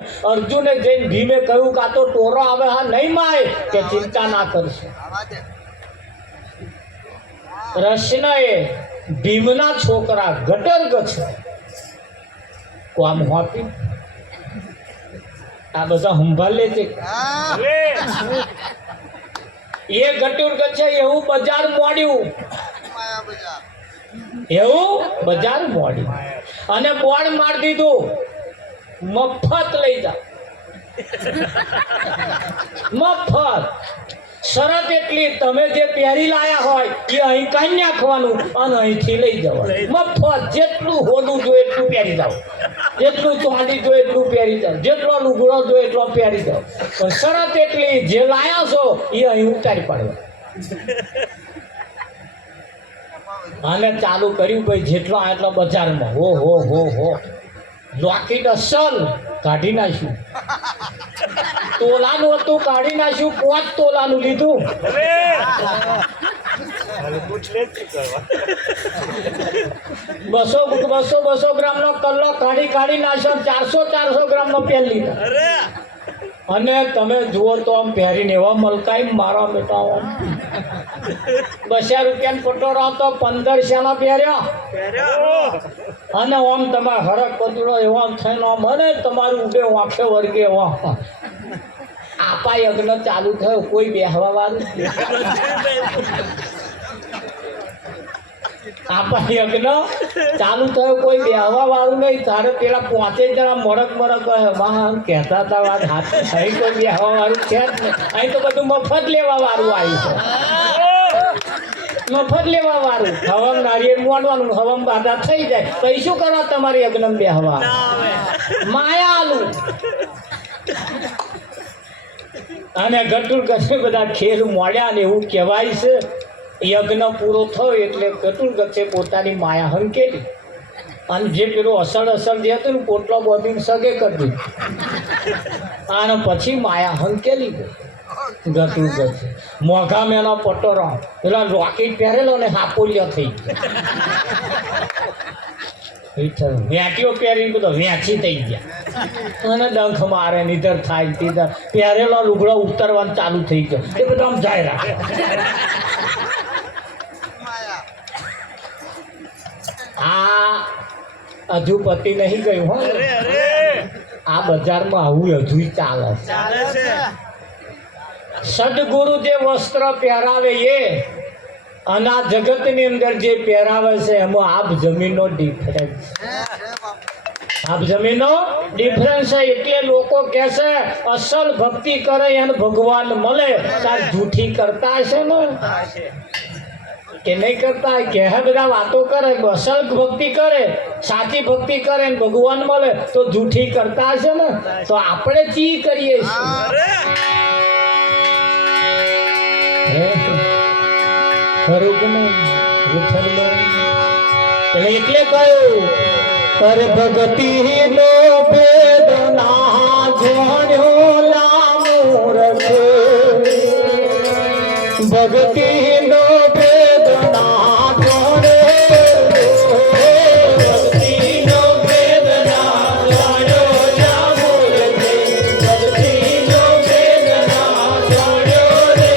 અર્જુને જઈને ભીમે કહ્યું કે આ તો ટોરો આવે હા નહીં માય કે ચિંતા ના કરશે. કૃષ્ણએ ભીમના છોકરા ઘટર્ગ છે કોમ હોપી આ બધા સંભાળે છે. એ ઘટુર્ગ છે એવું બજાર મોડ્યું, એવું બજાર મોડ્યું અને બોર્ડ મારી દીધું મફત લઈ જાઓ, મફત. શરત એટલી તમે જે પહેરી લાયા હોય એ અહીં કાઢી નાખવાનું અને અહીંથી લઈ જવાનું મફત. જેટલું હોલું જોઈએ એટલું પહેરી જાઓ, જેટલું ચાંદી જોઈએ એટલું પહેરી જાઓ, જેટલો લુગડો જોઈએ એટલો પહેરી જાઓ, પણ શરત એટલી જે લાયા છો એ અહીં ઉતારી પાડવા. અને ચાલુ કર્યું ભાઈ જેટલો આટલો બજારમાં હો હો હો હો લોકેટ અસલ કાઢી નાખ્યું. તોલાનું હતું કાઢી નાખ્યું, 5 તોલાનું લીધું. બસો ગ્રામ નો કલ્લો કાઢી નાખ્યો, 400 ગ્રામ નો પેન લીધા. અને તમે જુઓ તો આમ પહેરીને એવા મલકાઈ મારા બેટા આમ 200 રૂપિયાનો પટોરો હતો 1500 નો પહેર્યો. અને આમ તમારે હરક પતળો એવો આમ થઈને આમ અને તમારું ઉભે વાંખે વર્ગે એવા આપા યજ્ઞ ચાલુ થયો, કોઈ બેહવા વાળું આપા યજ્ઞ ચાલુ થયો, કોઈ બેહવા વાળું નહીં. તારે પેલા 5 જણા મરક કહેતા હતા વાત હાથ અહીં કોઈ બેહવા વાળું છે જ નહીં. અહીં તો બધું મફત લેવા વાળું આવ્યું છે, મફત લેવા વાળું. હવમ નારિયેળ મોડવાનું, હવમ બાધા થઈ જાય તો શું કરવા તમારી યજ્ઞ બેહવા? માયા આલું. અને ગટુર ગચ્છે બધા ખેલ મોડ્યા ને એવું કહેવાય છે. યજ્ઞ પૂરો થયો એટલે ગટુર ગચ્છે પોતાની માયા હંકેલી અને જે પેલું અસલ જે હતું ને પોટલો બોબીને સગે કરી દીધું. અને પછી માયા હંકેલી ગઈ ગટુર ગચ્છે. મોઘામાં એનો પટોરો પેલા રોકેટ પહેરેલો ને હાપોલિયા થઈ ગયો, વેટીઓ પહેરી બધો વેચી થઈ ગયા અને ડંખ મારે નીધર થાય તીધર પહેરેલો લુગડો ઉતરવાનું ચાલુ થઈ ગયો. એ બધા આમ જાય રાખે. આ હજુ પતિ નહીં ગયું હો. આ બજારમાં આવું હજુ ચાલે છે. સદગુરુ જે વસ્ત્ર પહેરાવે એ અને આ જગતની અંદર જે પહેરાવે છે એમાં આપ જમીનનો ડિફરન્સ, આપ જમીનનો ડિફરન્સ છે. એટલે લોકો કહે છે અસલ ભક્તિ કરે એને ભગવાન મળે, તાર જૂઠી કરતા હશે ને કે નહીં કરતા? કે બધા વાતો કરે, અસલ ભક્તિ કરે, સાચી ભક્તિ કરે ને ભગવાન મળે તો જૂઠી કરતા હશે ને. તો આપણે ચી કરીએ છીએ ખરું કે નહીં? એટલે કહ્યું પર ભક્તિ નો ભેદ ના જોડ્યો લામુર છે, ભક્તિ નો ભેદ ના જોડે, ભક્તિ નો ભેદ ના જોડ્યો લામુર છે, ભક્તિ નો ભેદ ના જોડ્યો રે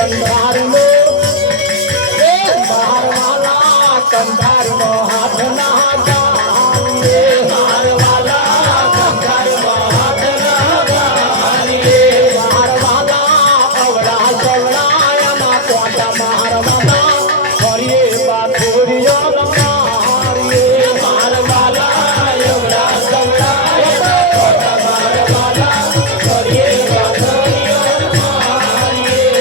કંધારનો એ મારવાલા કંધારનો હાથ ના જાણીએ મારવાલા કંધારનો હાથ ના જાણીએ મારવાલા અવડા સવડાયના કોટા મારવાલા ફરીએ બાથુરિયો મારીએ મારવાલા અવડા સવડાયના કોટા મારવાલા ફરીએ બાથુરિયો મારીએ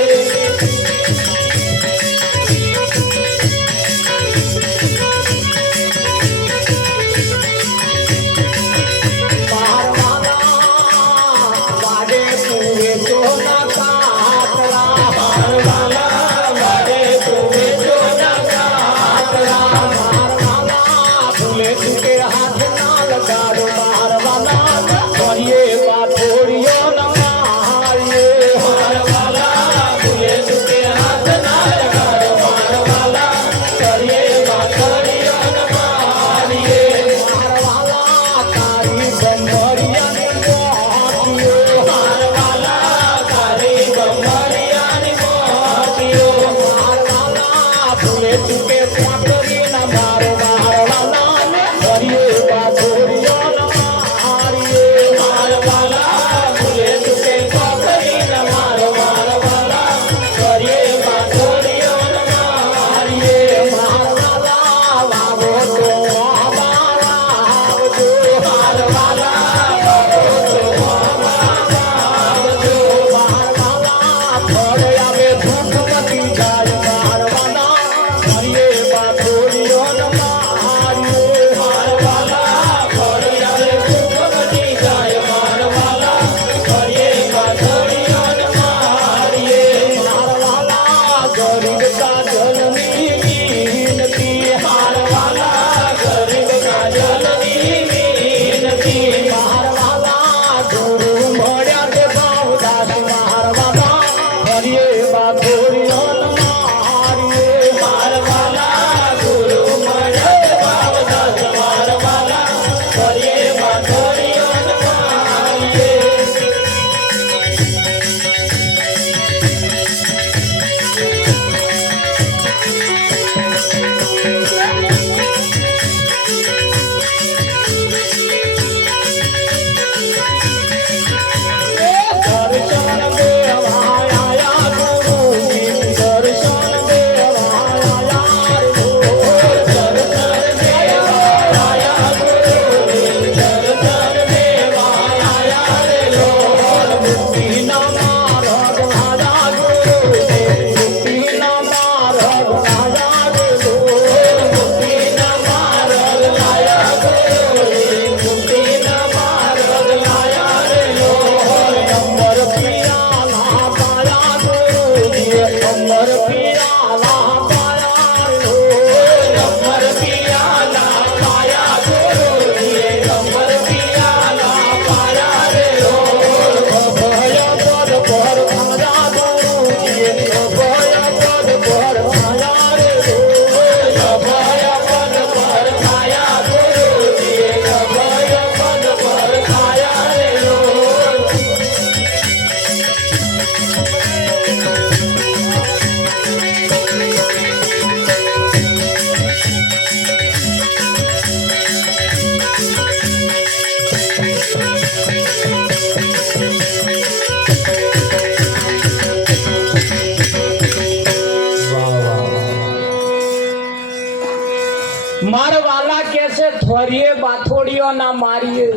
મારવાલા કે છે થોરીએ બાથોડીઓ ના મારીએ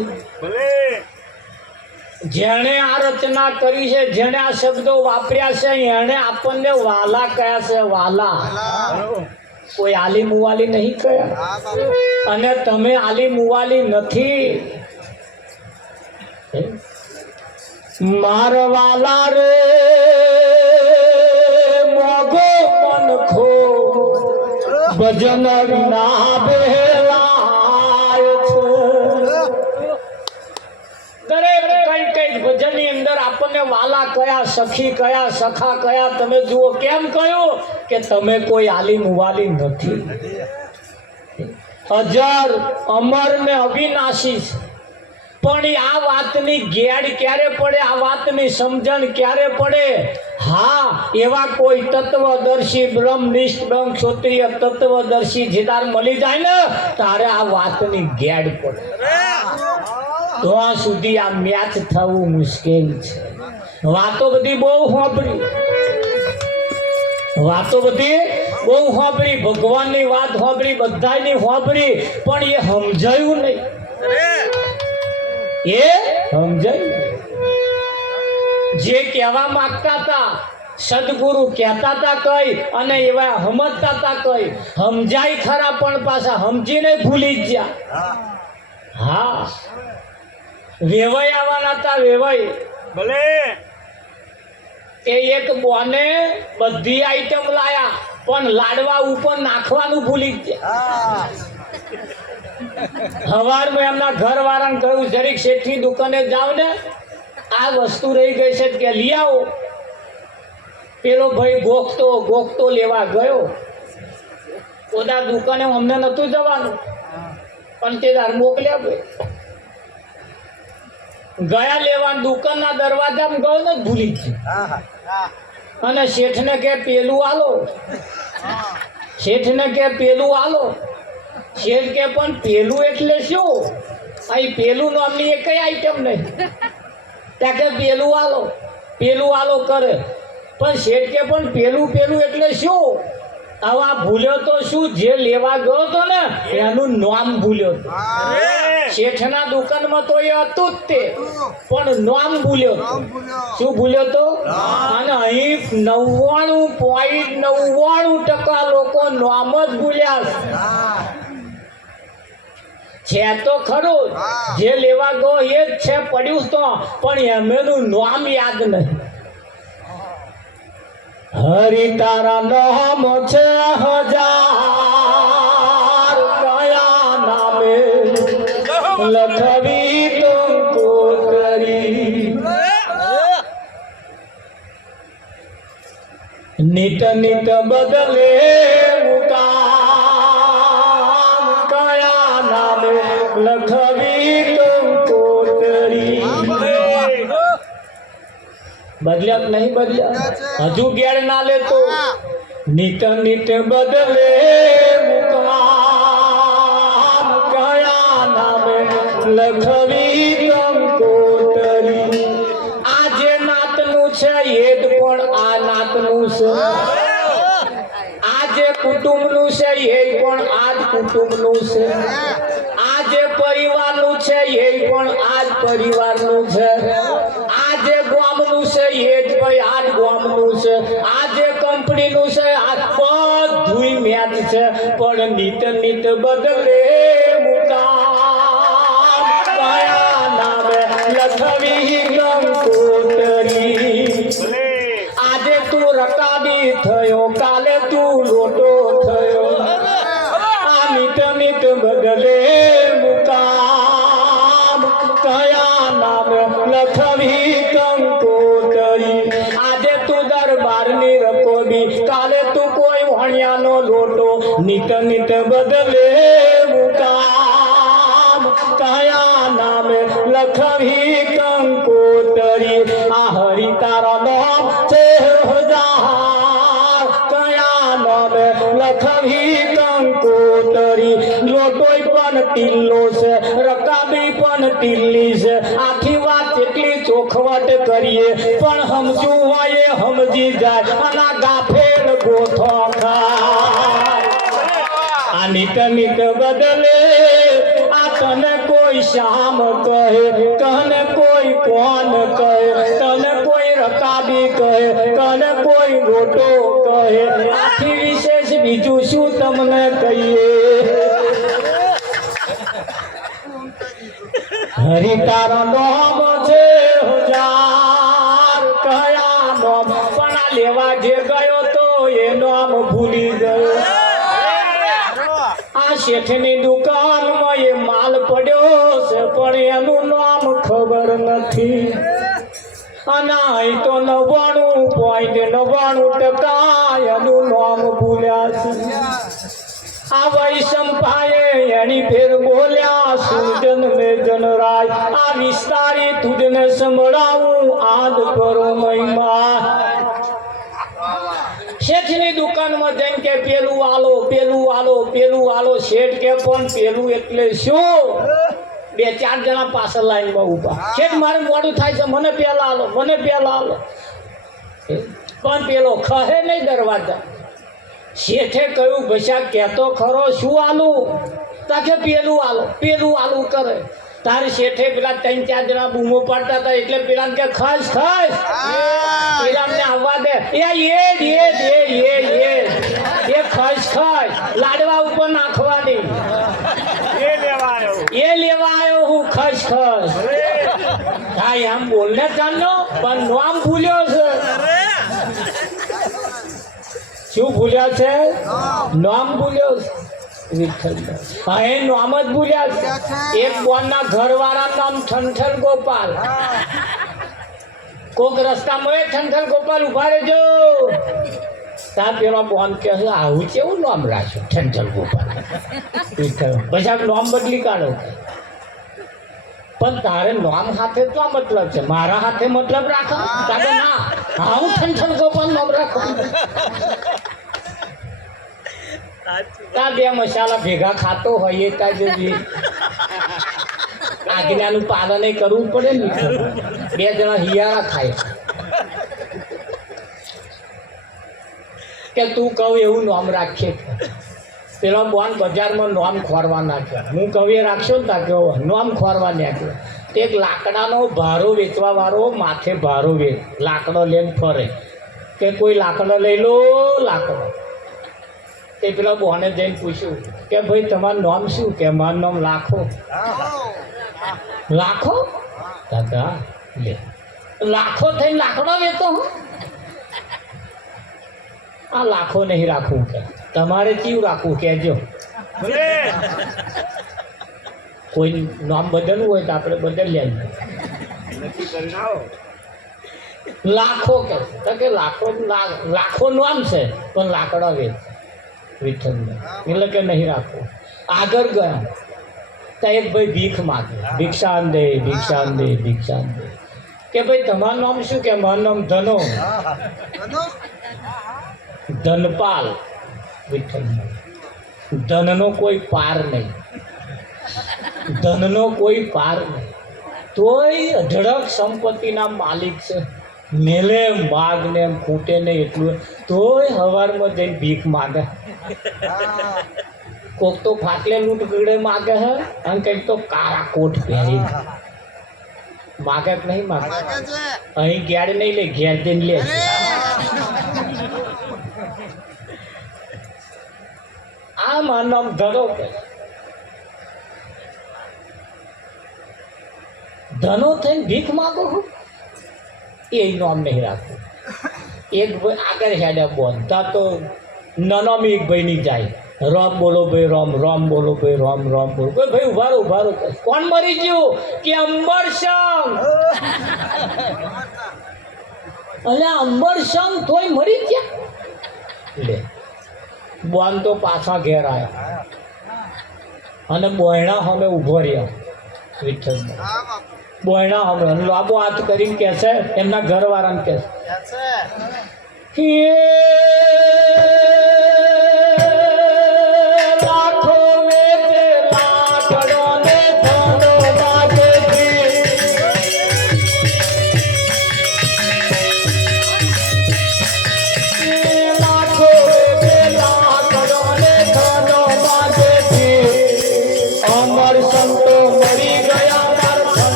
જેણે આ રચના કરી છે જેણે આ શબ્દો વાપર્યા છે એને આપણને વાલા કયા છે વાલા કોઈ આલી મુવાલી નહીં કયા અને તમે આલી મુવાલી નથી મારવાલા રે મોગો મનખો ભજન વિના બેલાય છે દરેક કઈ કઈ ભજન ની અંદર આપણને વાલા કયા સખી કયા સખા કયા તમે જુઓ કેમ કહ્યું કે તમે કોઈ આલી મુવાલી નથી અજર અમર ને અવિનાશી પણ આ વાતની ગેડ ક્યારે પડે, આ વાતની સમજણ ક્યારે પડે? હા, એવા કોઈ તત્વદર્શી બ્રહ્મનિષ્ઠ બ્રહ્મ ક્ષત્રિય તત્વદર્શી જીદાર મળી જાય ને તારે આ વાતની ગેડ પડે. તો આ સુધી આ મેચ થવું મુશ્કેલ છે. વાતો બધી બહુ સાંભળી, વાતો બધી બહુ સાંભળી, ભગવાનની વાત સાંભળી, બધાની સાંભળી, પણ એ સમજાયું નહીં. એ સમજાયું જે કહેવા માંગતા હતા સદગુરુ કહેતા હતા કઈ અને એવા સમજતા હતા કઈ. સમજાય ખરા પણ પાછા સમજીને ભૂલી જ ગયા. હા, વેવાઈ આવવાના હતા. વેવાઈ ભલે એ એક બોને બધી આઈટમ લાયા પણ લાડવા ઉપર નાખવાનું ભૂલી જ ગયા. સવારમાં એમના ઘર વાળાને કહ્યું જરીક શેઠની દુકાને જાવ ને, આ વસ્તુ રહી ગઈ છે કે લઈ આવો. પેલો ભાઈ ગોખતો લેવા ગયો. ઓના દુકાને અમને નતું જવાનું પણ તે દાર મોકલ્યા ભાઈ. ગયા લેવા દુકાનના દરવાજામાં ગયો ને ભૂલી ગયો. અને શેઠને કે પેલું આલો, શેઠને કે પેલું આલો. શેઠ કે પણ પેલું એટલે શું? અહીં પેલું નામની એક આઈટમ નહીં. ત્યાં કે પેલું આલો, પેલું આલો કરે. પણ શેઠ કે પણ પેલું એટલે શું? આવા ભૂલ્યો તો શું? જે લેવા ગયો તો ને એનું નામ ભૂલ્યો. શેઠના દુકાનમાં તો એ હતું જ તે, પણ નામ ભૂલ્યો. શું ભૂલ્યો તો? અને અહીં 99.99% લોકો નામ જ ભૂલ્યા છે. તો ખરું જે લેવા ગયો એ જ છે, પડ્યું તો, પણ એમનું નામ યાદ નહીં. હરિ તારા નામ છે હજાર, કયા નામે લખવી કંકોત્રી. નિત નિત બદલે મુકામ, કયા નામે લખવી કંકોત્રી. બદલ્યા નહીં બદલ્યા? હજુ ગેર ના લેતો. નિત નિત બદલે મુકામ, કયા નામે લખવી કંકોત્રી. આ જે નાતનું છે એ જ પણ આ નાતનું છે. આ જે કુટુંબનું છે એ પણ આ જ કુટુંબનું છે. આ જે પરિવારનું છે એ પણ આ જ પરિવારનું છે. આ જે ગામનું છે એ જ ભાઈ આ જ ગામનું છે. આ જે કંપનીનું છે આ બધું મેચ છે. પણ નિત નિત બદલે મુકામ, કયા નામે લખવી કંકોત્રી. આજે તું રકાબી થયો, કાલે તું લોટો થયો. આ નિત નિત બદલે મુકામ, કયા નામે લખવી કંકોત્રી. આજે તું દરબારની રકોબી, કાલે તું કોઈ વણિયાનો લોટો. નિત નિત બદલે મુકામ, કયા નામે લખવી કંકોત્રી. આ હરિ તારો નામ છે હજાર, કયા નામે લખવી કંકોત્રી. લોટોય પણ તિલ્લો છે, રકાબી પણ તિલ્લી છે. આખી વાત એટલી ચોખવટ કરીએ પણ સમજવું હોય એ સમજી જાય. આના ગાફેર ગોથો ખાય. આ નિત નિત બદલે આ તને કોઈ શ્યામ કહે, તને કોઈ કોણ કહે, તને કોઈ રકાબી કહે, તને કોઈ લોટો કહે. આથી વિશેષ બીજું શું તમને કહીએ? હરિ તારો નામ છે હજાર, કયા નામ. પણ આ લેવા જે ગયો તો એ નામ ભૂલી ગયો. આ શેઠની દુકાનમાં એ માલ પડ્યો છે પણ એનું નામ ખબર નથી. અને અહીં તો 99.99% એનું નામ ભૂલ્યા છે. આ વૈશંપાએ એની ફેર બોલ્યા સુરજન મે જનરાય આ વિસ્તારી તુજને સંભળાવું આદ કરો મહિમા શેઠની દુકાનમાં જઈને કે પેલું આલો પેલું આલો પેલું આલો શેઠ કે પણ પેલું એટલે શું બે ચાર જણા પાછળ લાઈનમાં ઊભા શેઠ મારે મોડું થાય છે મને પેલા આલો મને પેલા આલો પણ પેલો ખહે નહીં દરવાજા શેઠે કહ્યું બશા કહેતો ખરો શું આલું તાકે પેલું આલું કરે તારે શેઠે પેલા 3-4 જણા બૂમો પાડતા હતા એટલે પેલા કે ખસ પેલા ને આવવા દે એ ખસ લાડવા ઉપર નાખવાની એ લેવા આવ્યો હું ખસ હા આમ બોલને ચાલો પણ નામ ભૂલ્યો છે શું ભૂલ્યા છે નામ ભૂલ્યો છે હા એ નામ જ ભૂલ્યા છે એક બોનના ઘરવાળા નામ ઠંઠલ ગોપાલ કોક રસ્તામાં એ ઠંઠલ ગોપાલ ઉભા રહેજો તા પેલો બોન કે આવું કેવું નામ રાખ્યું ઠંઠલ ગોપાલ પછી નામ બદલી કાઢો પણ તારે નામ સાથે તો મતલબ છે મારા હાથે મતલબ રાખો તારે ના હું ઠંઠલ ગોપાલ નામ રાખો તા બે મસાલા ભેગા ખાતો હોય ત્યાં જોઈએ આજ્ઞાનું પાલન કરવું પડે ને બે જણા હિયારા ખાય કે તું કહું એવું નામ રાખીએ પેલો બોન બજારમાં નામ ખોરવા નાખ્યો હું કહું એ રાખશો ને તા કેવો નામ ખોરવા નાખ્યો તે એક લાકડાનો ભારો વેચવા વાળો માથે ભારો લાકડો લઈને ફરે કે કોઈ લાકડો લઈ લો લાકડો તે પેલા બોને જઈને પૂછ્યું કે ભાઈ તમારું નામ શું કે મારું નામ લાખો દાદા લે લાખો થઈને લાકડો વેચો હું આ લાખો નહીં રાખવું કે તમારે કેવું રાખવું કહેજો કોઈ નામ બદલવું હોય તો આપણે બદલી લાખો કે લાખો નામ છે પણ લાકડા વેચ વિઠ્ઠલ એટલે કે નહીં રાખવું આગળ ગયા તો એક ભાઈ ભીખ માગે ભિક્ષાન દે કે ભાઈ તમારું નામ શું કે મારું નામ ધનપાલ વિઠ્ઠલ ધનનો કોઈ પાર નહીં તોય અઢળક સંપત્તિના માલિક છે મેલે માગ ને એમ ખૂટે નહીં એટલું તોય હવારમાં જઈને ભીખ માગે કોક તો ફાટલે લૂંટ ગીડે માગે હે અને કંઈક તો કારા કોટ પહેરી માગે કે નહીં માગે અહીં ઘેર નહીં લે ઘેર જઈને લે આ માનવ ધનો થઈને ભીખ માગો એ નામ નહીં રાખવું એક ભાઈ આગળ હેડ્યા બોલતા તો નનોમી એક ભાઈ ની જાય રામ બોલો ભાઈ રામ બોલો ભાઈ રામ બોલો ભાઈ ઉભારો કોણ મરી ગયું કે અંબરસંગ એટલે અંબરસંગ તોય મરી ગયા લે બોન તો પાછા ઘેર આવ્યા અને બોયણા સામે ઉભો રહ્યા વિઠ્ઠલ બોયણા સામે લાંબો હાથ કરીને કહે છે એમના ઘરવાળાને કહે છે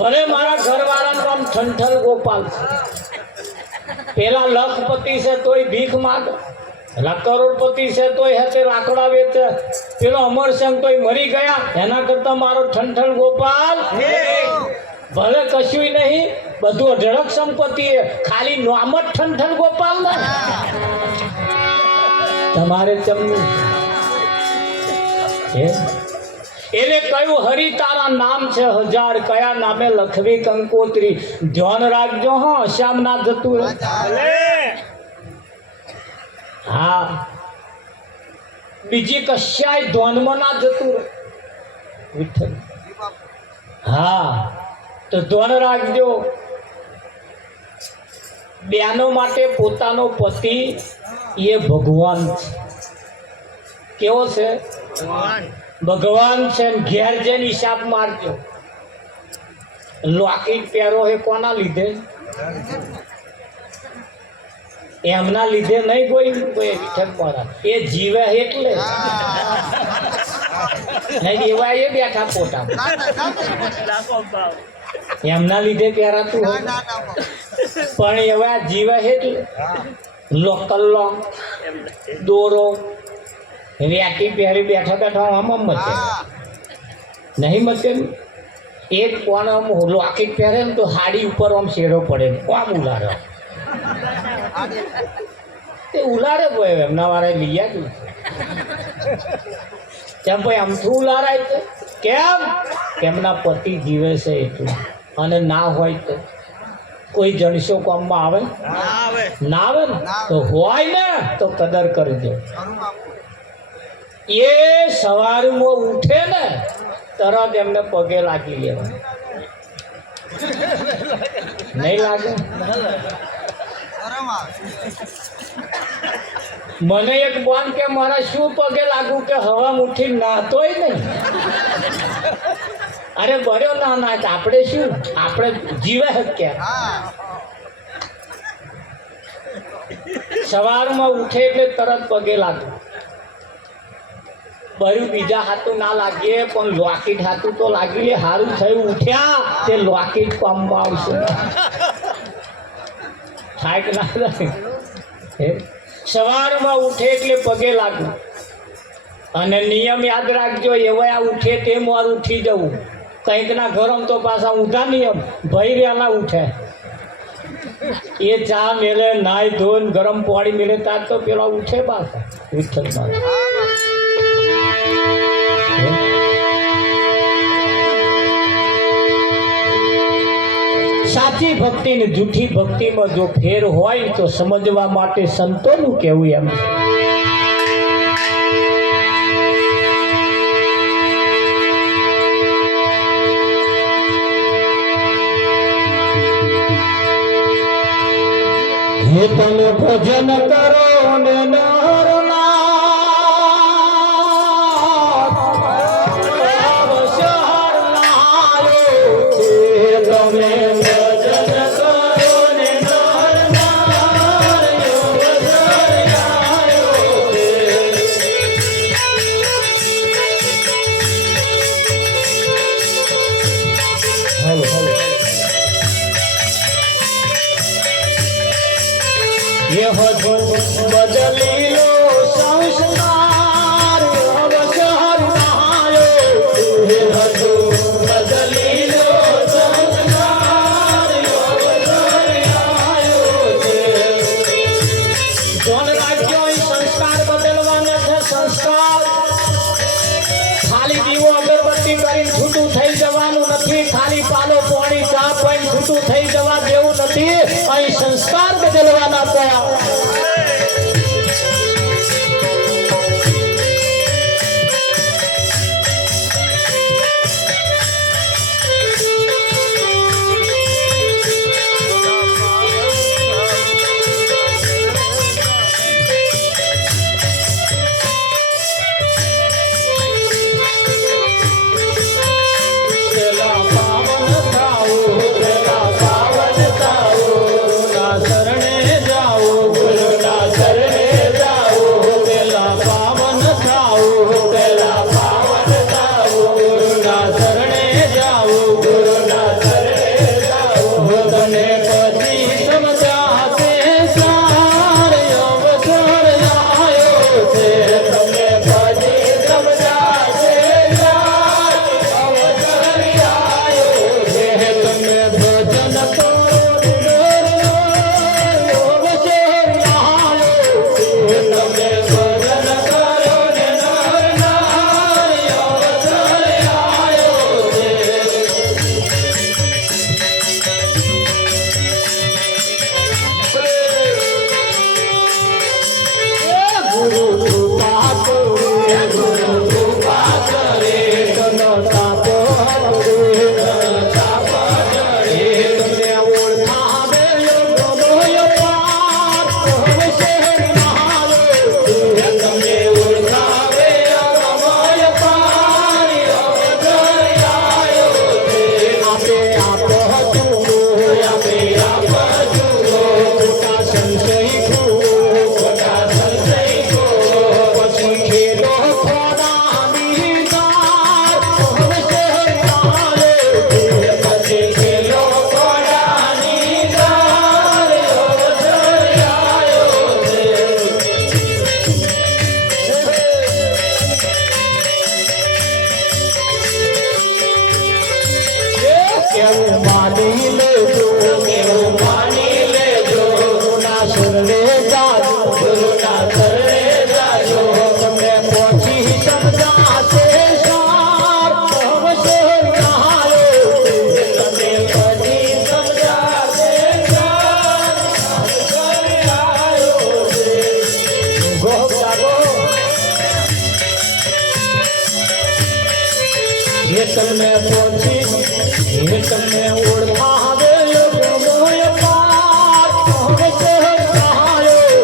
ભલે મારા ઘરવાળાનું નામ ઠંઠલ ગોપાલ પેલા લખપતિ છે તોય ભીખ માગ કરોડપતિ છે તોય હાથે લાકડા વેચે પેલો અમરસંગ તોય મરી ગયા એના કરતા મારો ઠંઠલ ગોપાલ ભલે કશું નહીં બધું અઢળક સંપત્તિ ખાલી નામ જ ઠંઠલ ગોપાલ ને તમારે ચમનું એટલે કયું હરી તારા નામ છે હજાર, કયા નામે લખવી કંકોત્રી. ધ્યાન રાખજો હો, શ્યામ ના જતું રહે. હા, બીજી કશાય ધ્યાનમાં ના જતું રહે વિઠ્ઠલ. હા, તો ધ્યાન રાખજો. બેનો માટે પોતાનો પતિ એ ભગવાન છે. કેવો છે? ભગવાન છે. ઘેર જઈને હિસાબ મારજો. લોકેટ પહેરો એ કોના લીધે? એમના લીધે નહીં. કોઈ વિઠ્ઠલ મારા એ જીવે એટલે નહીં એવા એ બેઠા પોતા એમના લીધે પહેરાતું પણ એવા જીવે એટલે લોકલ્લો દોરો વેટી પહેરી બેઠા બેઠા આમ મચે નહીં મચે. એક કોણ આમ લોકેટ પહેરે ને તો હાડી ઉપર આમ શેરો પડે, આમ ઉલારે તે ઉલારે ભાઈ એમના વાળા લઈ આવ્યું કેમ ભાઈ આમથી ઉલારાય છે? કેમ? એમના પતિ જીવે છે એટલું. અને ના હોય તો કોઈ જણસો કામમાં આવે ના આવે ને તો હોય ને તો કદર કરજો. એ સવારમાં ઉઠે ને તરત એમને પગે લાગી લેવા. નહીં લાગે? મને એક બોન કે મારા શું પગે લાગુ કે હવા ઉઠી નાતોય નહીં. અરે બર્યો ના ના આપણે શું, આપણે જીવે શક્યા. સવારમાં ઉઠે એટલે તરત પગે લાગે. બર્યું બીજા હાથું ના લાગીએ પણ લોકેટ હાથું તો લાગી લે. સારું થયું ઉઠ્યા તે લોકેટ કામમાં આવશે. થાય કે ના થાય? સવારમાં ઉઠે એટલે પગે લાગુ. અને નિયમ યાદ રાખજો, એવા ઉઠે તેમ વાર ઉઠી જવું. કંઈક ના ગરમ તો પાછા ઊંધા નિયમ ભઈ રહ્યા ઉઠે. એ ચા મેલે નાય ધોન ગરમ પાણી મેલે તાર તો પેલા ઉઠે પાછા વિઠ્ઠલ. સાચી ભક્તિ ને જૂઠી ભક્તિમાં જો ફેર હોય તો સમજવા માટે સંતોનું કહેવું એમ છે. હે તમે ભજન કરો ને બદલી લો સંસ્કાર અવસર બદલી લો સંસ્કાર ધન રાખજો. સંસ્કાર બદલવાના છે. સંસ્કાર ખાલી દીવો અગરબત્તી કરીને છૂટું થઈ જવાનું નથી. ખાલી પાલો પાણી ચા પાણી છૂટું થઈ જવા જેવું નથી. અહીં સંસ્કાર બદલવાના થયા. શરણે જાઓ તમને પહોંચી હે તમને ઓળખાવે ગમોય પાર હવે શહેર કહાયો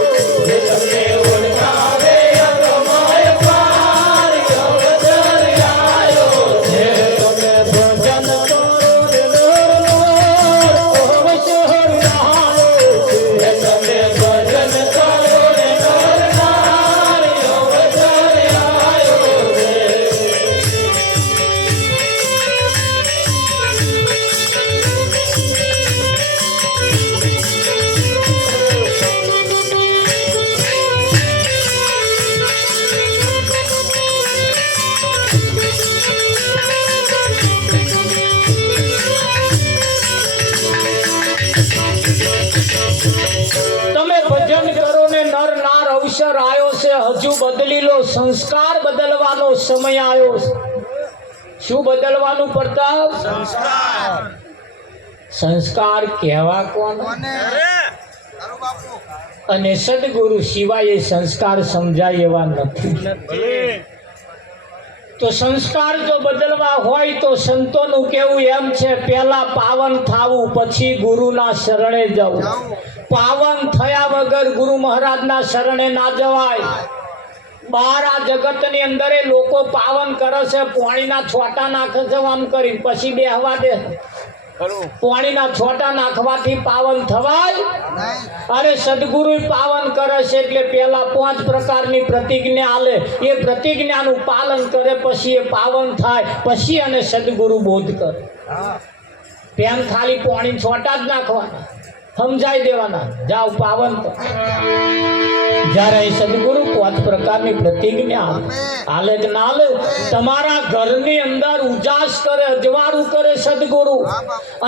હે તમને ઓળખાવે ગમોય પાર હવે શહેર આયો હે તમે ભજન કરો રે હવે શહેર કહાયો હે તમે ભજન કરો રે હવે શહેર આયો તમે ભજન કરો ને નર નાર અવસર આવ્યો છે હજુ બદલી લો સંસ્કાર બદલવાનો સમય આવ્યો છે શું બદલવાનું પ્રતાપ સંસ્કાર કહેવા કોણ અને સદગુરુ સિવાય એ સંસ્કાર સમજાય એવા નથી તો સંસ્કાર જો બદલવા હોય તો સંતોનું કેવું એમ છે પહેલા પાવન થાવું પછી ગુરુના શરણે જવું પાવન થયા વગર ગુરુ મહારાજના શરણે ના જવાય બહાર આ જગતની અંદર એ લોકો પાવન કરે છે પાણીના છોટા નાખે છે આમ કરી પછી બેહવા દે પાણીના છોટા નાખવાથી પાવન થવાય અરે સદગુરુ પાવન કરે છે એટલે પેલા 5 પ્રકારની પ્રતિજ્ઞા આલે એ પ્રતિજ્ઞાનું પાલન કરે પછી એ પાવન થાય પછી અને સદગુરુ બોધ કરે પેન ખાલી પાણી છોટા જ નાખવાના સમજાઈ દેવાના જાઓ પાવન કરો જ્યારે સદગુરુ 5 પ્રકારની પ્રતિજ્ઞા આલે કે ના આલે તમારા ઘરની અંદર ઉજાસ કરે અજવાળું કરે સદગુરુ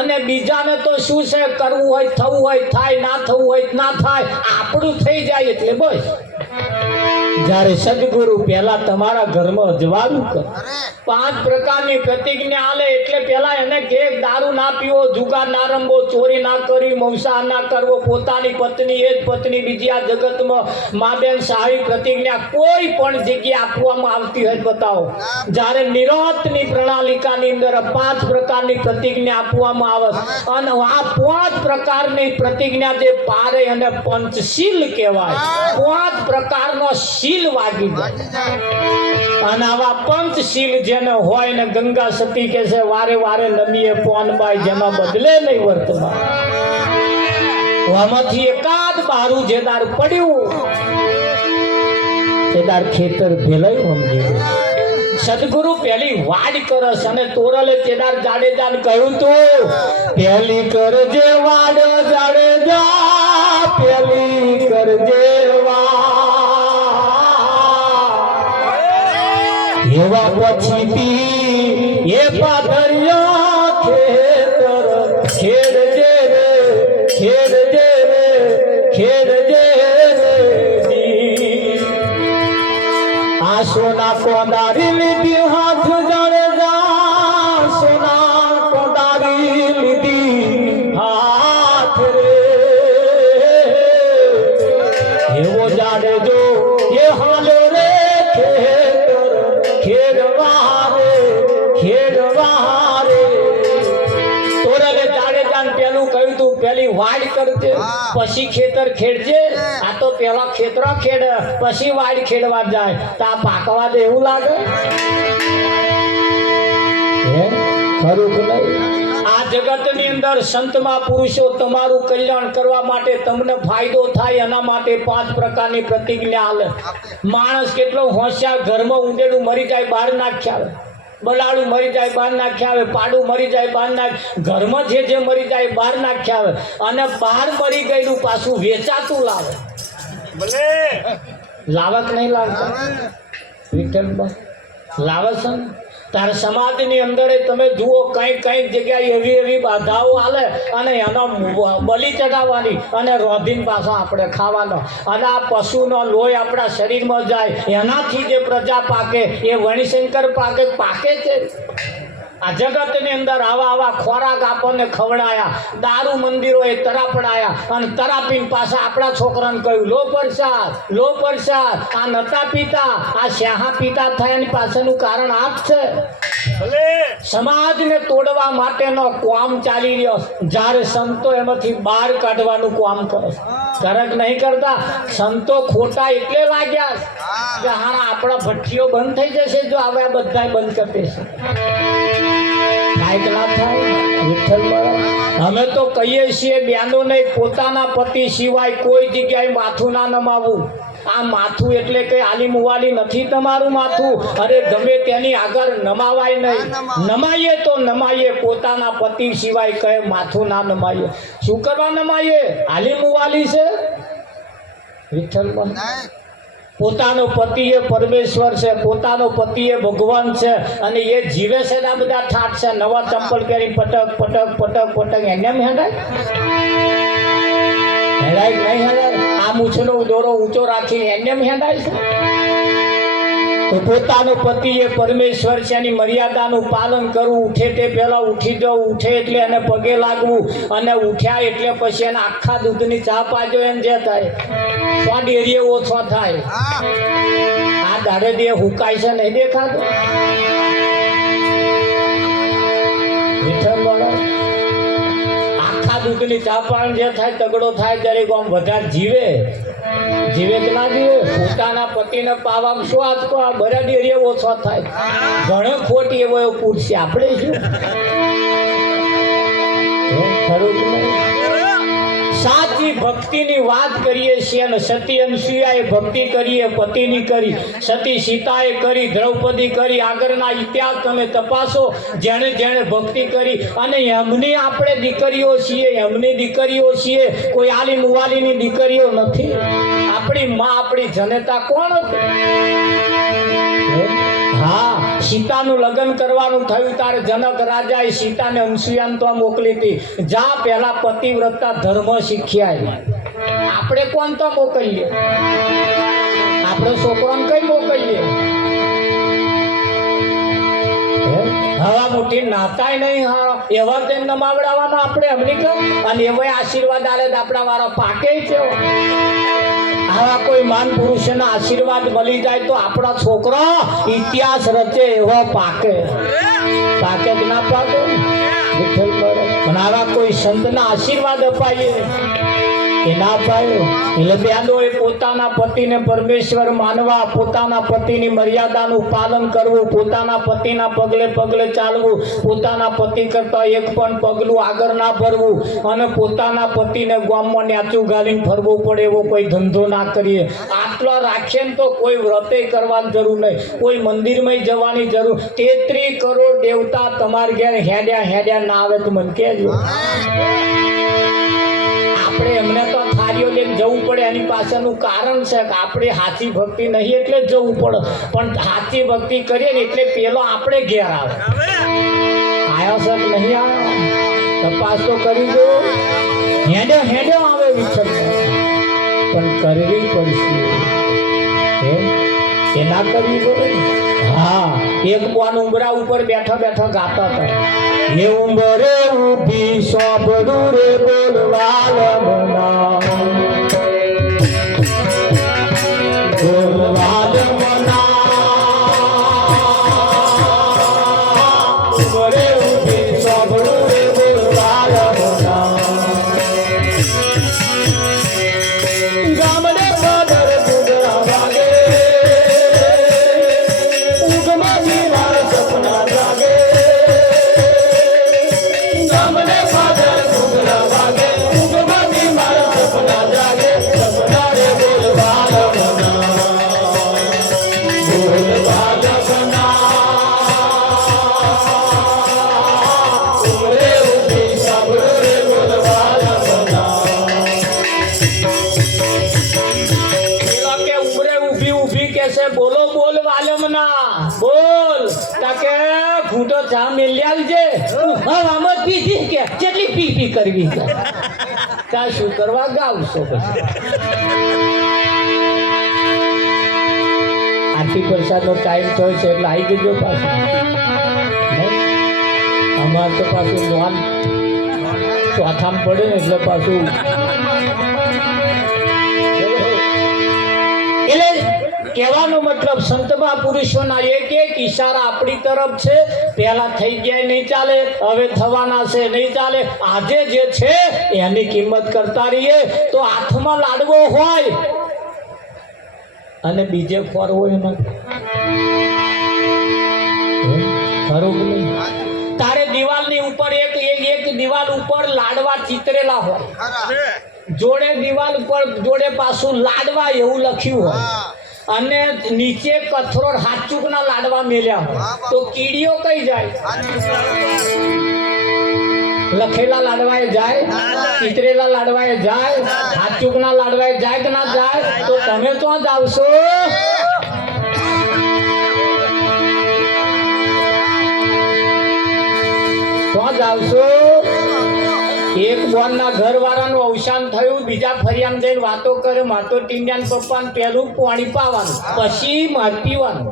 અને બીજાને તો શું છે કરવું હોય થવું હોય થાય ના થવું હોય ના થાય આપણું થઈ જાય એટલે બસ જ્યારે સદગુરુ પહેલા તમારા ઘરમાં અજવાળું કરે 5 પ્રકારની પ્રતિજ્ઞા આલે એટલે પહેલા એને કે દારૂ ના પીવો જુગાર ના રમવો ચોરી ના કરવી મંસાહાર ના કરવો પોતાની પત્ની એ જ પત્ની બીજી આ જગતમાં મા બેન સારી પ્રતિજ્ઞા કોઈ પણ જગ્યાએ આપવામાં આવતી હોય બતાવો જ્યારે નિરતની પ્રણાલિકાની અંદર 5 પ્રકારની પ્રતિજ્ઞા આપવામાં આવે અને આ 5 પ્રકારની પ્રતિજ્ઞા જે પારે અને પંચશીલ કહેવાય 5 પ્રકારનો શીલ વાગી જાય અને આવા પંચશીલ જેને હોય ને ગંગા સતી કે છે વારે વારે નમીએ પોનબાઈ જેના બદલે નહીં વર્તમાન આમાંથી એકાદ બારું જેદાર પડ્યું તેદાર ખેતર ભેલાયું સમજી સદગુરુ પહેલી વાડ કરસ અને તોરલે તેદાર જાડેજાને કહ્યું તું પહેલી કરજે વાડ જાડેજા પહેલી કરજે વાડ એવા પછીથી એ પાથરિયા ખેતર ખેડજે રે ખેડજે રે ખેડજે રે આ સોના કોદારી લીધી હાથ જાડેજા સોના કોદારી લીધી હાથ રે એવો જાડેજો એ હાલે રે ખેતર ખેડવા રે તોરલે જાડેજાને પેલું કહ્યું તું પેલી વાડ કરજે પછી ખેતર ખેડજે આ તો પેલા ખેતર ખેડ પછી વાડ ખેડવા જાય તો આ પાકવા દે એવું લાગે ખરું કે નહીં આ જગતની અંદર સંતમાં પુરુષો તમારું કલ્યાણ કરવા માટે તમને ફાયદો થાય એના માટે 5 પ્રકારની પ્રતિજ્ઞા આલે માણસ કેટલો હોશિયાર ઘરમાં ઊંડેલું મરી જાય બહાર નાખ્યા આવે બલાડું મરી જાય બહાર નાખ્યા આવે પાડું મરી જાય બહાર નાખ ઘરમાં જે મરી જાય બહાર નાખ્યા આવે અને બહાર મરી ગયેલું પાછું વેચાતું લાવે ભલે લાવક નહીં લાવતા વિઠ્ઠલમાં લાવે છે તાર સમાજની અંદર તમે જુઓ કઈ જગ્યાએ એવી બાધાઓ આલે અને એનો બલિ ચડાવવાની અને રોધીન પાછો આપણે ખાવાનો અને આ પશુનો લોહી આપણા શરીરમાં જાય એનાથી જે પ્રજા પાકે એ વણિશંકર પાકે છે આ જગતની અંદર આવા ખોરાક આપણને ખવડાયા દારૂ મંદિરોએ તરાપડાયા અને તરાપીને પાછા આપણા છોકરાને કહ્યું લો પ્રસાદ આ નતા પીતા આ શ્યાહા પીતા થયાની પાછળનું કારણ આ જ છે સમાજને તોડવા માટેનો કામ ચાલી રહ્યો. જ્યારે સંતો એમાંથી બહાર કાઢવાનું કામ કરે કરક નહીં કરતા. સંતો ખોટા એટલે લાગ્યા કે હા આપણા ભઠ્ઠીઓ બંધ થઈ જશે જો હવે આ બધા બંધ કરી દેશે. અમે તો કહીએ છીએ બહેનોને પોતાના પતિ સિવાય કોઈ જગ્યાએ માથું ના નમાવવું. આ માથું એટલે કઈ આલી મુવાલી નથી તમારું માથું. અરે ગમે તેની આગળ નમાવાય નહીં. નમાઈએ તો નમાઈએ, પોતાના પતિ સિવાય કઈ માથું ના નમાઈએ. શું કરવા નમાઈએ? આલી મુવાલી છે વિઠ્ઠલ પણ. પોતાનો પતિ એ પરમેશ્વર છે, પોતાનો પતિ એ ભગવાન છે અને એ જીવે છે. આ બધા ઠાઠ છે. નવા ચંપલ પહેરી પટક પટક પટક પટક એને હેડાય હેડાય નહીં હેડાય. આ મૂછનો દોરો ઊંચો રાખીને એને હેડાય છે. તો પોતાનો પતિ એ પરમેશ્વર છે, એની મર્યાદાનું પાલન કરવું. ઉઠે તે પહેલા ઉઠી જવું, ઉઠે એટલે એને પગે લાગવું અને ઉઠ્યા એટલે પછી એને આખા દૂધની ચા પાજો એમ જે થાય. સ્વાદ એરિયે ઓછો થાય. આ દાડે દે હુકાય છે નહીં દેખાતો. આખા દૂધની ચા પાણ જે થાય તગડો થાય ત્યારે આમ વધારે જીવે કે ના જીવે. પોતાના પતિને પાવામાં શું આજકો આ બરાડી એરિયે ઓછો થાય. ઘણો ખોટી એવો પૂછશે આપણે શું ખરું જ નહીં. સાચી ભક્તિની વાત કરીએ છીએ અને સતી અનસુયાએ ભક્તિ કરીએ પતિની કરી, સતી સીતાએ કરી, દ્રૌપદી કરી. આગળના ઇતિહાસ તમે તપાસો. જેણે જેણે ભક્તિ કરી અને એમની આપણે દીકરીઓ છીએ, એમની દીકરીઓ છીએ. કોઈ આલી મુવાલીની દીકરીઓ નથી. આપણી માં આપણી જનતા કોણ હતી? હા, સીતાનું લગ્ન કરવાનું થયું ત્યારે જનક રાજાએ સીતાને અનસુયાને તો મોકલી હતી. જા પહેલા પતિવ્રતા ધર્મ શીખ્યા. આપણે કોણ તો મોકલીએ? આપણે છોકરાને કઈ મોકલીએ? હવા મુઠી નાતાય નહીં. હા, એવા તેમ નમાવડાવવાના આપણે એમની કહો અને એવા આશીર્વાદ આલે આપણા વાળા પાકે છે. આવા કોઈ માન પુરુષના આશીર્વાદ મળી જાય તો આપણા છોકરા ઇતિહાસ રચે એવો પાકે. પાકે જ ના પાકે પણ આવા કોઈ સંતના આશીર્વાદ અપાઈએ એ ના અપાયો. એટલે બહેનોએ પોતાના પતિને પરમેશ્વર માનવા, પોતાના પતિની મર્યાદાનું પાલન કરવું, પોતાના પતિના પગલે પગલે ચાલવું, પોતાના પતિ કરતા એક પણ પગલું આગળ ના ભરવું અને પોતાના પતિને ગામમાં ન્યાચું ગાલીને ફરવું પડે એવો કોઈ ધંધો ના કરીએ. આટલો રાખીએ ને તો કોઈ વ્રતે કરવાની જરૂર નહીં, કોઈ મંદિરમાં જવાની જરૂર. 33 કરોડ દેવતા તમારે ઘેર હેડ્યા ના આવે તો મને કહેજો. આપણે એમને તો થારીઓ લઈને જવું પડે. એની પાછળનું કારણ છે કે આપણે સાચી ભક્તિ નહીં એટલે જ જવું પડે. પણ સાચી ભક્તિ કરીએ ને એટલે પેલો આપણે ઘેર આવે. આવ્યો સર નહીં આવ્યો તપાસ તો કરી દો. હેડ્યો આવે વિઠ્ઠલ પણ કરવી પડશે. એ ના કરવી પડે. હા, એક બોન ઉંબરા ઉપર બેઠા બેઠા ગાતા હતા. એ ઉંબરે ઊભી સોબડું રે બોલવાલમના, બોલવાલમના. ઉંબરે ઊભી સોબડું રે બોલવાલમના. ગામડે બદર ગુગરા વાગે, ઉગમાંથી મારા સપના જાગે. ગામડે બદર ગુગરા વાગે, ઉગમાંથી મારા સપના જાગે. સપના રે બોલવાલમના, બોલવાલમના. ઉમરે ઊભી સાંભળો રે બોલવાલમના. પેલા કે ઉમરે ઊભી કે છે બોલો બોલ વાલમના, બોલ તાકે ઘૂંટો ચા મેલ્યાલ છે. આમાં પીધી કે કેટલી પી કરવી છે. તા શું કરવા ગાવશો પછી? આરતી પ્રસાદનો ટાઈમ થયો છે એટલે આવી ગયો પાછું. અમારે તો પાછું નોન ચોથામાં પડે ને એટલે પાછું એટલે કહેવાનો મતલબ સંતમાં પુરુષોના એક એક ઈશારા આપણી તરફ છે. પહેલા થઈ ગયા નહીં ચાલે, હવે થવાના છે નહીં ચાલે. આજે જે છે એની કિંમત કરતા રહીએ. તો હાથમાં લાડવો હોય અને બીજે ફોર હોય ને ખરું કે નહીં? તારે દિવાલની ઉપર એક દિવાલ ઉપર લાડવા ચિતરેલા હોય, જોડે દિવાલ ઉપર જોડે પાછું લાડવા એવું લખ્યું હોય, અને નીચે કથરોડ હાચુકના લાડવા મેલ્યા હોય, તો કીડીઓ કઈ જાય? લખેલા લાડવાએ જાય, ચિતરેલા લાડવાએ જાય, હાચુકના લાડવાએ જાય કે ના જાય? તો તમે તો જ આવશો. તો જ આવશો. એક બોનના ઘરવાળાનું અવસાન થયું, બીજા ફરિયામાં જઈને વાતો કરે, માતો ટીંડિયાન પપ્પાને પહેલું પાણી પાવાનું, પછી માર પીવાનું.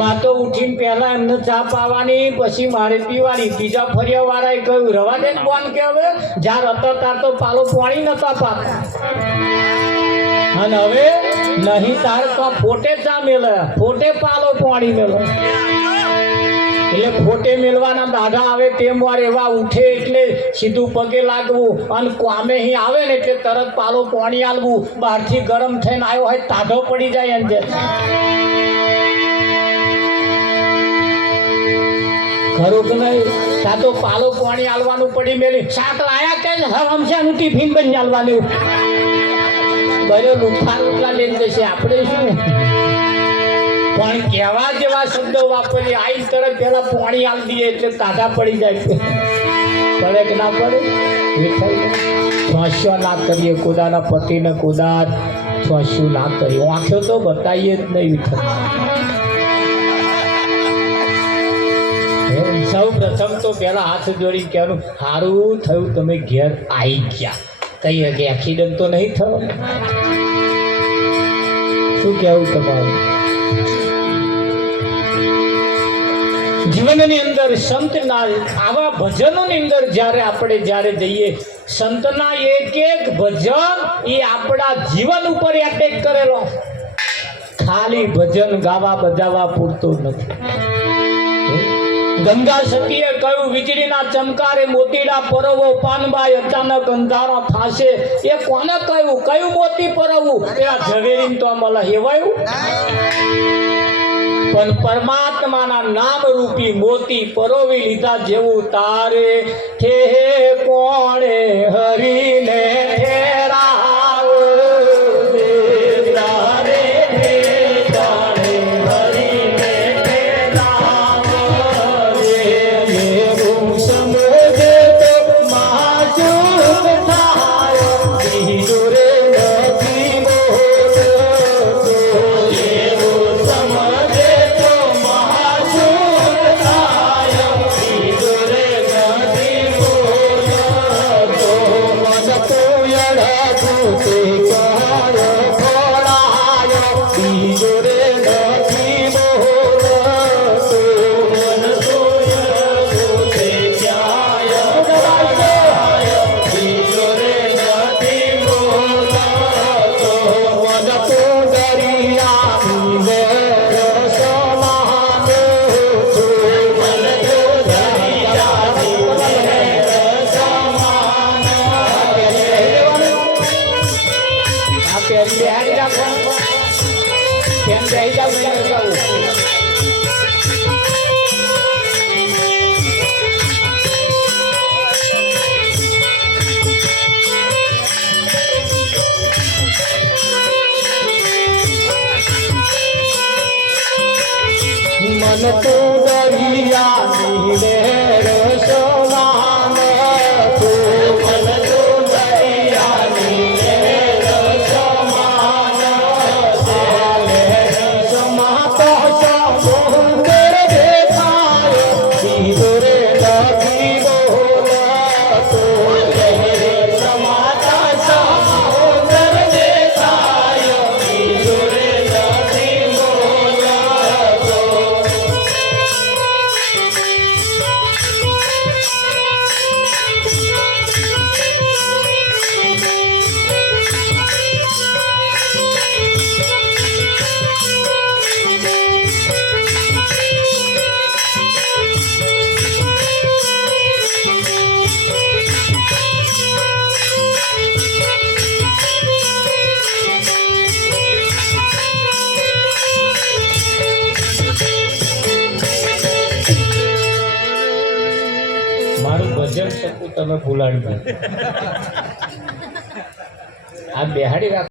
માતો ઉઠીને પહેલા એમને ચા પાવાની, પછી મારે પીવાની. બીજા ફરિયા વાળાએ કહ્યું રવા દે બોન કે હવે જ્યાં હતો તાર તો પાલો પાણી નતા પાતા, અને હવે નહીં તાર તો ફોટે ચા મેલે, ફોટે પાલો પાણી મેલો. એટલે ફોટે મેળવાના દાદા આવે તેમ વાર એવા ઉઠે એટલે સીધું પગે લાગવું, અને કામે અહીં આવે ને એટલે તરત પાલો પાણી આલવું. બહારથી ગરમ થઈને આવ્યો હોય ટાઢો પડી જાય અંદર. ખરું કે નહીં? ત્યાં તો પાલો પાણી આલવાનું પડી મેલી. શાક લાયા કે હમશાનું ટિફિન બની આલવાનું. બરે લુફા રોટલા લઈને જશે, આપણે શું? પણ કેવા જેવા શબ્દો વાપરીએ, આઈ તરત પેલા પાણી આલી દઈએ એટલે તાજા પડી જાય. પડે કે ના પડે? સ્વાસ્યો ના કરીએ, કુદાના પતિને કુદાર સ્વાસ્યું ના કરીએ. આંખ્યો તો બતાવીએ જ નહીં. સૌ પ્રથમ તો પેલા હાથ જોડી કહેવાનું સારું થયું તમે ઘેર આવી ગયા. કઈ કે એક્સિડન્ટ તો નહીં થયો? શું કહેવું તમારું? જીવનની અંદર સંતના આવા ભજનોની અંદર જ્યારે જઈએ, સંતના એક એક ભજન એ આપણા જીવન ઉપર એટેક કરેલો. ખાલી ભજન ગાવા બજાવવા પૂરતું નથી. ગંગા સતીએ કહ્યું વીજળીના ચમકારે મોતીડા પરવો, પાનબાઈ અચાનક અંધારો થાશે. એ કોને કહ્યું? કયું મોતી પરવવું? પેલા ઝવેરીને તો મળે હેવાયું. પણ પરમાત્માના નામ રૂપી મોતી પરોવી લીધા જેવું તારે થે કોણે હરીને ઠેરાવ દે. તારે થે કોણે હરીને ઠેરાવ દે. એવું સમજે તો માજૂર થાય, બીજો રે નથી બોલતો. એવું સમજે મન તો દરિયાની લહેર સમાન તું, મન તો દરિયાની લહેર સમાન. લહેર સમાતો સમુદ્ર દેખાય, બીજો રે નથી બોલતો. લહેર સમાતા સમુદ્ર દેખાય, બીજો રે નથી બોલતો. મારું ભજન શકું તમે ભૂલાડજો આ બેહાડી રાખ